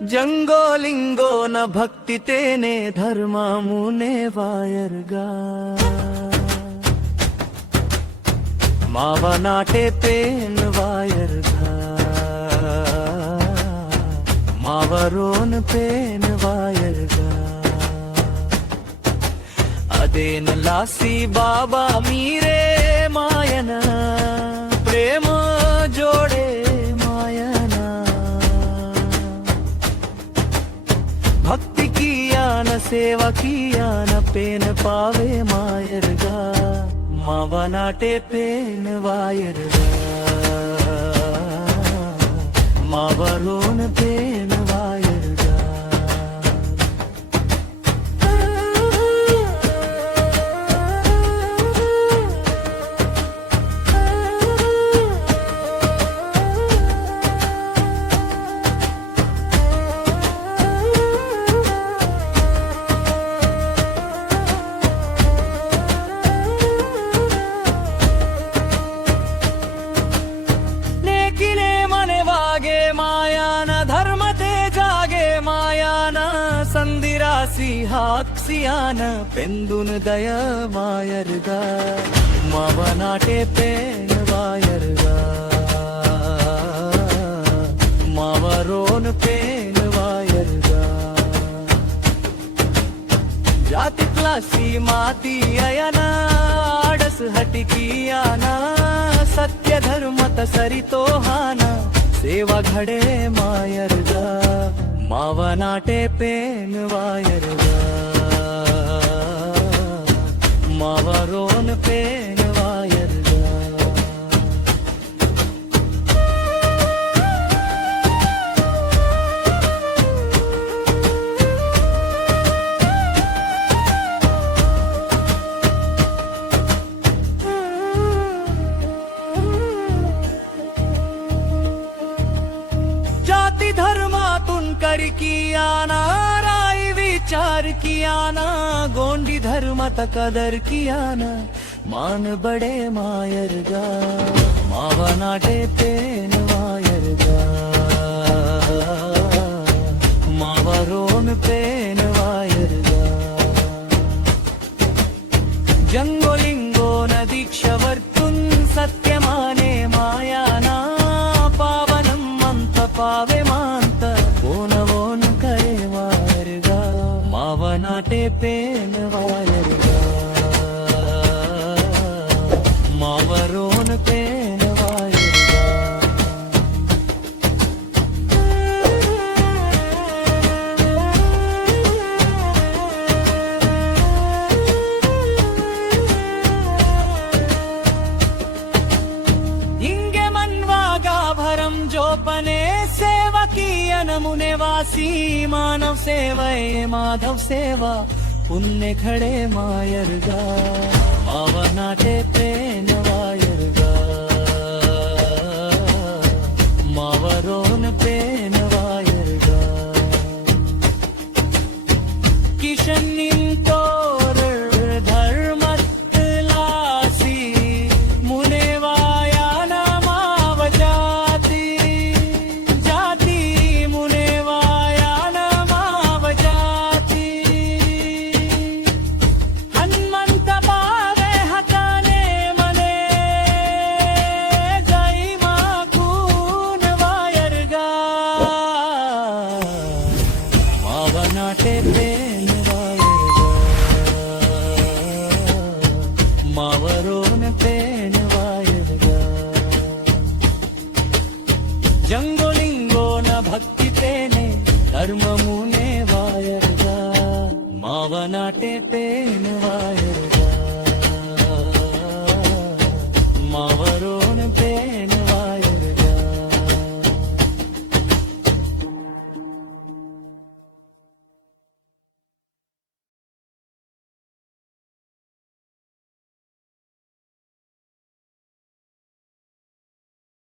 जंगोलिंगो न भक्ति तेने धर्मा मुने वायरगा मावा नाटे पेन वायरगा मावरोन पेन वायरगा अदेन लासी बाबा मीरे मायन प्रेम जोडे मायना भक्ति किया न सेवा किया न पेन पावे मायरगा मावा नाटे पेन वायरगा मावरोन पेन वायरगा संदिरासी हाक्सियान पेंदुन दय वायरगा मावा नाटे पेन वायरगा मावरोन पेन वायरगा जाति क्लासी माती अयना आडस हटिकियाना सत्य धर्मत सरितो हाना सेवा घडे मायरगा मावा नाटे पेन वायरगा मावरोन पेन वायरगा जाति धर्मातून कर किया ना राई विचार किया ना गोंडी धर्मात कदर किया ना मान बडे मायरगा मावा नाटे पेन वायरगा मावरोन पेन वायरगा जंगोलिंगो न दीक्षवर्तुन सत्यमाने मायाना पावे मांत वोन वोन करे वायरगा मावा नाटे पेन वायरगा मावरोन पेन वायरगा इंगे मनवागा भरम जोपने सेवकीयन मुनेवासी मानव सेवय माधव सेवा पुण्य खडे मायरगा मावा नाटे पेन वायरगा मावरोन पेन वायरगा किशन तोर धर्मत लासी मुनेवायाना माव जाती नाटे पेन वायरगा मावरोन पेन वायरगा जंगोलिंगो न भक्ति तेने धर्म मुने वायरगा मावा नाटे पेन